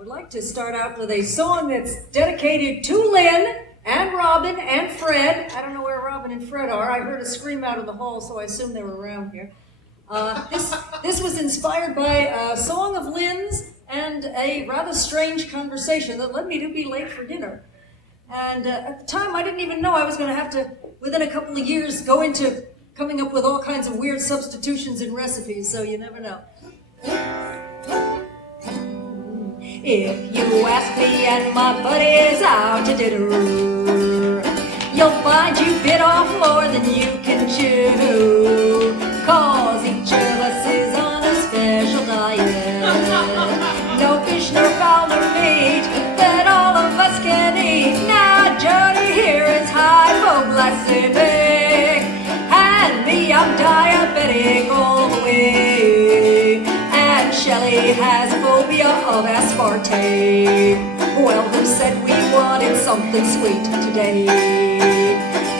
would like to start out with a song that's dedicated to Lynn and Robin and Fred. I don't know where Robin and Fred are. I heard a scream out in the hall, so I assume they were around here. This was inspired by a song of Lynn's and a rather strange conversation that led me to be late for dinner. And at the time, I didn't even know I was going to have to, within a couple of years, go into coming up with all kinds of weird substitutions in recipes, so you never know. If you ask me and my buddies out to dinner, you'll find you bit off more than you can chew. 'Cause each of us is on a special diet. No fish nor fowl nor meat that all of us can eat. Now Jody here is hypoglycemic, and me, I'm diabetic all the way. And Shelley has phobia of aspartame. Well, who said we wanted something sweet today?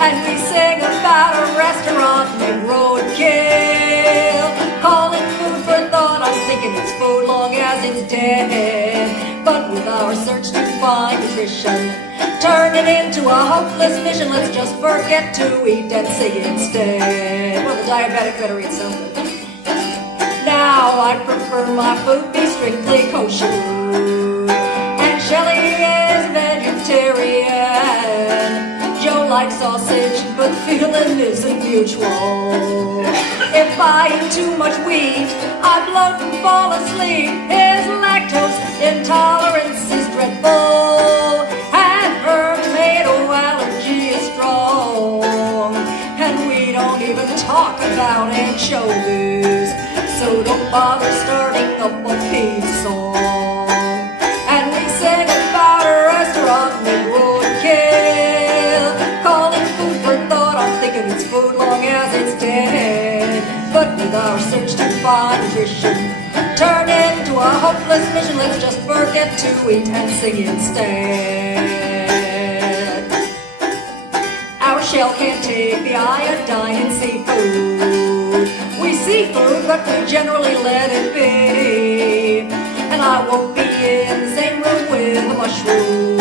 And we sang about a restaurant named Roadkill. Call it food for thought, I'm thinking it's food long as it's dead. But with our search to find nutrition, turn it into a hopeless mission. Let's just forget to eat and sing instead. Well, the diabetic better eat something. Now I prefer my food be strictly kosher, and Shelley is vegetarian. Joe likes sausage, but feeling isn't mutual. If I eat too much wheat, I bloat and fall asleep. His lactose intolerance is dreadful, and her tomato allergy is strong. And we don't even talk about anchovies, so don't bother starting up a peace song. And we sing about a restaurant named Roadkill. Call it food for thought, I'm thinking it's food long as it's dead. But with our search to find nutrition, turn into a hopeless mission. Let's just forget to eat and sing instead. Our shell can't take the iodine in seafood. We see food, but we generally let it be. And I won't be in the same room with a mushroom.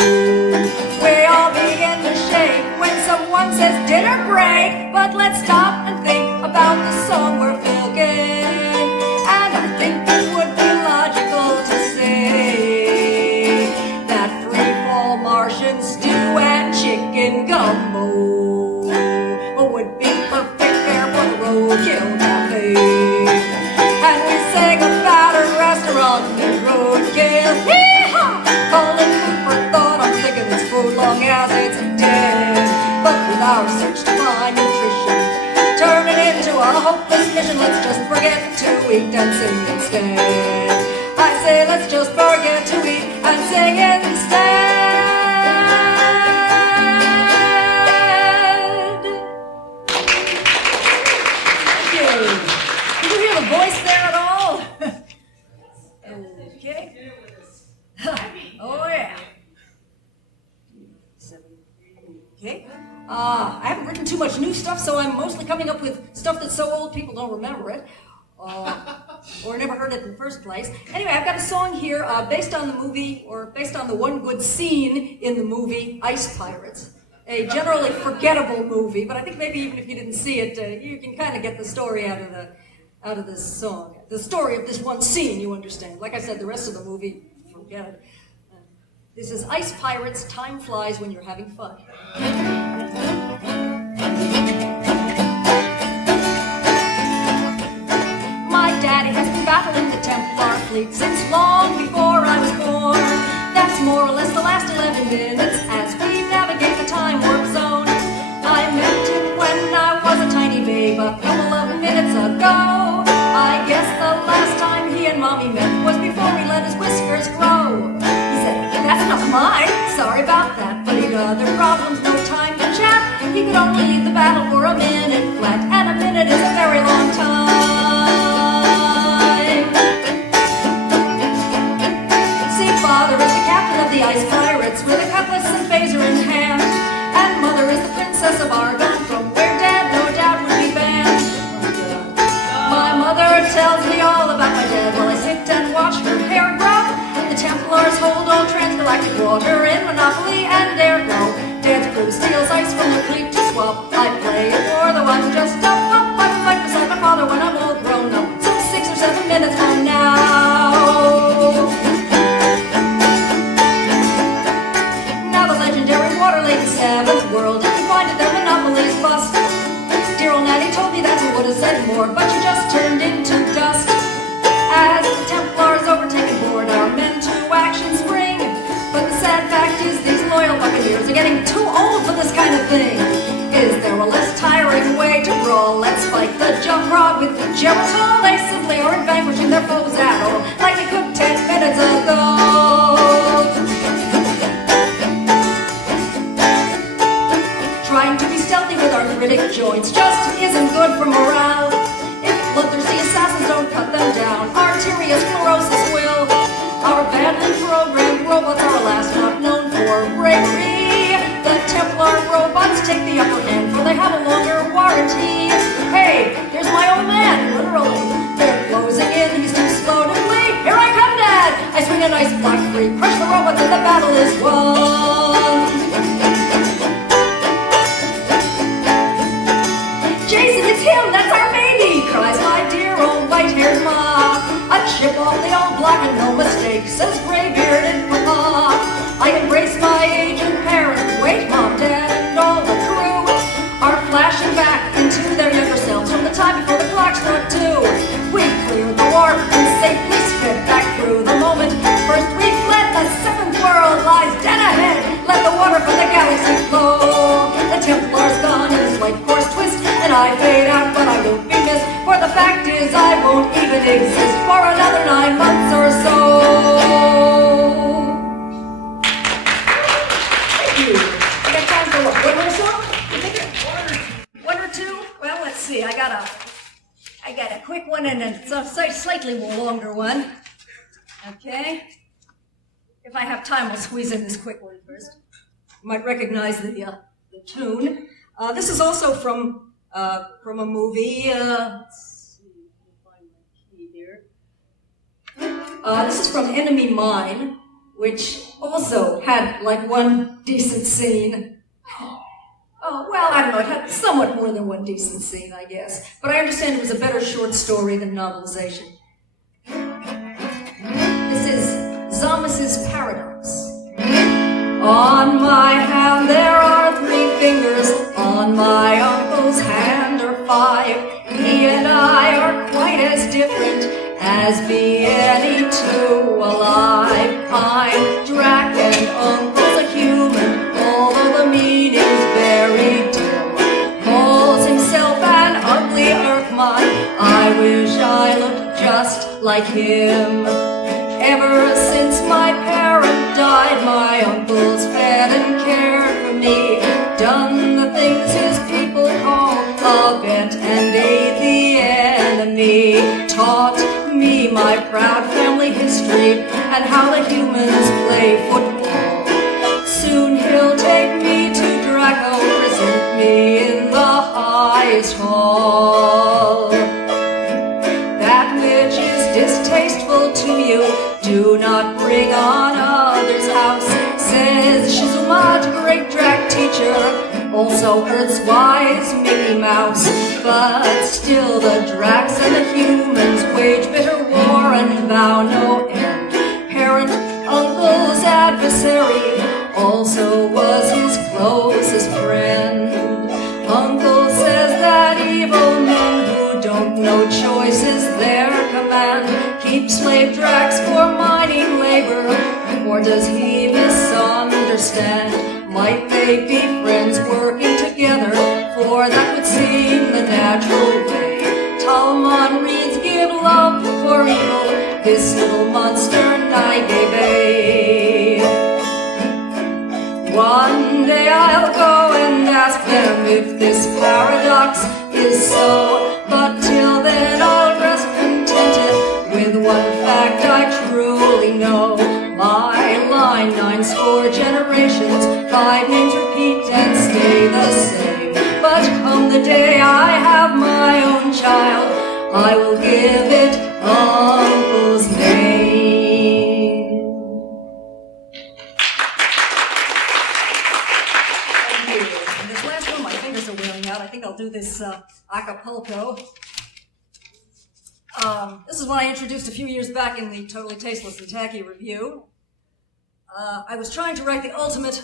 We all begin to shake when someone says dinner break. But let's stop and think about the song we're filking. And I think it would be logical to say that free-fall Martian stew and chicken gumbo would be perfect fare for the Roadkill Cafe. And we sang about a restaurant named Roadkill. Hee-haw! Call it food for thought, I'm thinking it's food long as it's dead. But with our search to find nutrition, turn it into a hopeless mission. Let's just forget to eat and sing instead. I say let's just forget to eat and sing instead. Voice there at all? Okay. Oh yeah. Okay. I haven't written too much new stuff, so I'm mostly coming up with stuff that's so old people don't remember it, or never heard it in the first place. Anyway, I've got a song here based on the movie, or based on the one good scene in the movie Ice Pirates. A generally forgettable movie, but I think maybe even if you didn't see it, you can kind of get the story out of this song. The story of this one scene, you understand. Like I said, the rest of the movie, forget it. This is Ice Pirates, Time Flies When You're Having Fun. My daddy has been battling the Templar fleet since long before I was born. That's more or less the last 11 minutes as we navigate the time warp zone. I met him when I was a tiny babe a couple of minutes ago. I guess the last time he and Mommy met was before he let his whiskers grow. He said, that's not mine, sorry about that. But he'd other problems, no time to chat. He could only leave the battle for a minute flat, and a minute is a very long time. See, Father is the captain of the Ice Pirates with a cutlass and phaser in hand, and Mother is the princess of Argon, from where Dad no doubt would be banned. My mother tells me all about my dad while I sit and watch her hair grow. The Templars hold water in Monopoly and ergo. Dad's crew steals ice from the creek to swap. I play it for the one just up. I will fight beside my father when I'm all grown up. So 6 or 7 minutes from now. Now the legendary water lake, 7th world. If you find it, then Monopoly's bust. Dear old Nanny told me that we would have said more, but you just turned into dust. As the Templars overtaken board, our men to action spring. But the sad fact is these loyal buccaneers are getting too old for this kind of thing. Is there a less tiring way to brawl? Let's fight the jump rock with Geritol. They simply aren't vanquishing their foes at all, like they could 10 minutes ago. Trying to be stealthy with arthritic joints just isn't good for morale. If bloodthirsty assassins don't cut them down, arteriosclerosis will. Our badly programmed robots are alas not known for bravery. The Templar robots take the upper hand, for they have a longer warranty. Hey, here's my old man, literally. They're closing in, he's too slow to flee. Here I come, Dad! I swing a nice black free, crush the robots, and the battle is won. Jason, it's him! That's our baby! Cries my dear old white-haired ma. A chip off the old block and no mistake, says gray-bearded papa. I embrace my aging parents. Wait, Mom, Dad, and all the crew are flashing back into their younger selves from the time before the clock struck 2. We cleared the warp and safely sped back through the moment. First we fled, the 7th world lies dead ahead. Let the water from the galaxy flow. The Templar's gone in a slight course twist, and I fade out, but I won't be missed. For the fact is, I won't even exist for another 9 months or so. Thank you. I got time for what? One more song? One or two? Well, let's see. I got a quick one and a slightly longer one. Okay. If I have time, I'll squeeze in this quick one first. You might recognize the tune. This is also from a movie. Let's see, let me find my key here. This is from Enemy Mine, which also had like one decent scene. Oh, well, I don't know, it had somewhat more than one decent scene, I guess. But I understand it was a better short story than novelization. This is Zammis' Paradox. On my hand there are 3 fingers, on my uncle's hand are 5. He and I are quite as different as be any two alive. I'm Drac and uncle's a human, although the meaning's very dim. Calls himself an ugly Urkmon, I wish I looked just like him. Ever since my parent died, my uncle's fed and cared for me, done the things his people call a vet and aid the enemy, taught me my proud family history and how the humans play football. Soon he'll take me to Draco, present me in the highest hall. That which is distasteful to you, do not bring on others' house, says Shizumat, great Drac teacher, also Earth's wise Mickey Mouse. But still the Dracs and the humans wage bitter war and vow no end. Parent, uncle's adversary, also was his closest friend. Uncle says that evil men who don't know choice is their command keep slave Dracs for mining labor, or does he misunderstand? Might they be friends working together, for that would seem the natural way. Talmud reads, give love for evil, this little monster Nigebe. One day I'll go and ask them if this paradox is so, but till then I'll rest contented with one fact I truly know. My line, 9 score generations, 5 names repeat and stay the same. But come the day I have my own child, I will give it Uncle's name. I think I'll do this Acapulco. This is one I introduced a few years back in the Totally Tasteless and Tacky review. I was trying to write the ultimate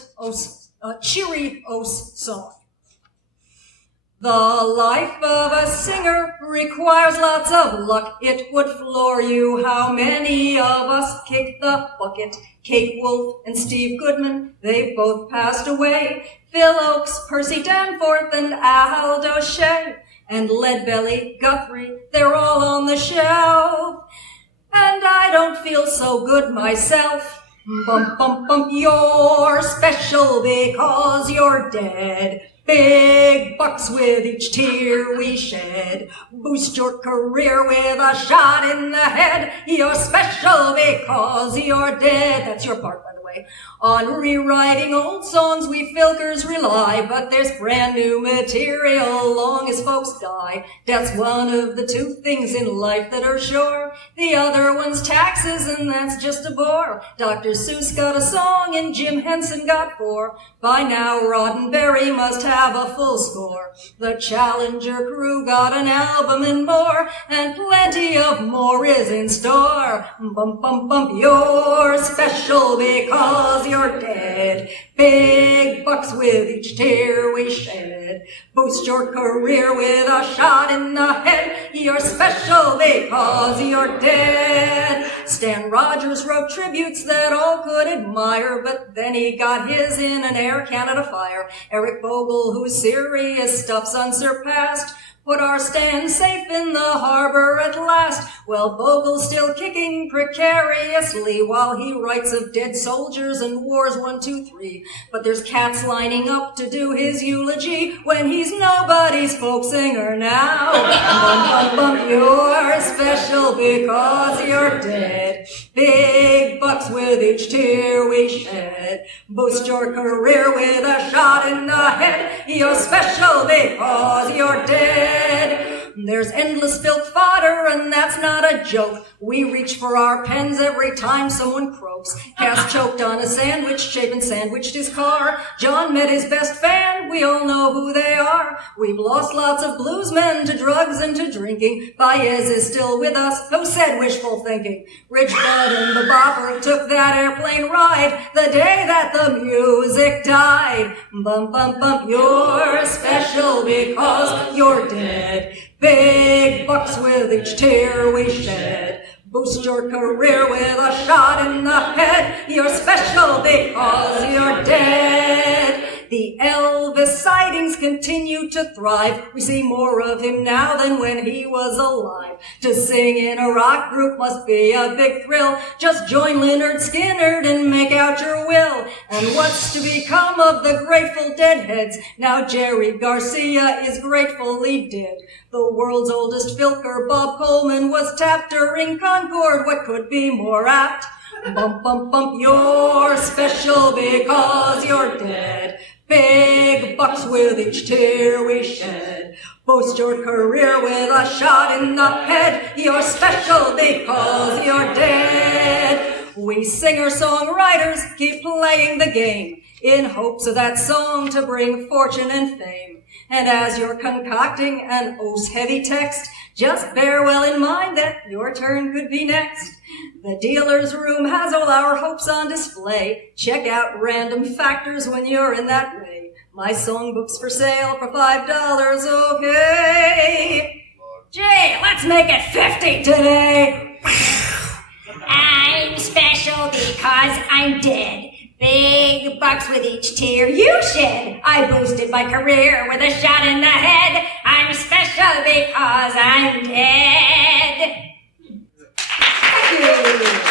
cheery Os song. The life of a singer requires lots of luck. It would floor you how many of us kicked the bucket. Kate Wolf and Steve Goodman, they both passed away. Phil Oakes, Percy Danforth, and Aldo Shea. And Leadbelly, Guthrie, they're all on the shelf. And I don't feel so good myself. Bump, bump, bump, you're special because you're dead. Big bucks with each tear we shed. Boost your career with a shot in the head. You're special because you're dead. That's your part, by the way. On rewriting old songs we filkers rely, but there's brand new material long as folks die. That's one of the two things in life that are sure. The other one's taxes, and that's just a bore. Dr. Seuss got a song and Jim Henson got 4. By now Roddenberry must have a full score. The Challenger crew got an album and more, and plenty of more is in store. Bump, bump, bump, you're special because you're dead. Big bucks with each tear we shed. Boost your career with a shot in the head. You're special because you're dead. Stan Rogers wrote tributes that all could admire, but then he got his in an Air Canada fire. Eric Bogle, whose serious stuff's unsurpassed, put our Stan safe in the harbor at last. Well, Bogle's still kicking precariously while he writes of dead soldiers and wars 1, 2, 3. But there's cats lining up to do his eulogy when he's nobody's folk singer now. Bump, bump, bump, you're special because you're dead. Big bucks with each tear we shed. Boost your career with a shot in the head. You're special because you're dead. There's endless filk fodder, and that's not a joke. We reach for our pens every time someone croaks. Cass choked on a sandwich, Chapin sandwiched his car. John met his best fan, we all know who they are. We've lost lots of bluesmen to drugs and to drinking. Baez is still with us, who said wishful thinking? Rich Bud and the Bopper took that airplane ride the day that the music died. Bump, bump, bump, you're special because you're dead. Big bucks with each tear we shed. Boost your career with a shot in the head. You're special because you're dead. The Elvis sightings continue to thrive. We see more of him now than when he was alive. To sing in a rock group must be a big thrill. Just join Lynyrd Skynyrd and make out your will. And what's to become of the Grateful Deadheads? Now Jerry Garcia is gratefully dead. The world's oldest filker, Bob Coleman, was tapped during ConChord. What could be more apt? Bump, bump, bump, you're special because you're dead. Big bucks with each tear we shed. Boost your career with a shot in the head. You're special because you're dead. We singer-songwriters keep playing the game in hopes of that song to bring fortune and fame. And as you're concocting an Os-heavy text, just bear well in mind that your turn could be next. The dealer's room has all our hopes on display. Check out random factors when you're in that way. My songbook's for sale for $5, okay? Gee, let's make it 50 today. I'm special because I'm dead. Big bucks with each tear you shed. I boosted my career with a shot in the head. I'm special because I'm dead. Thank you.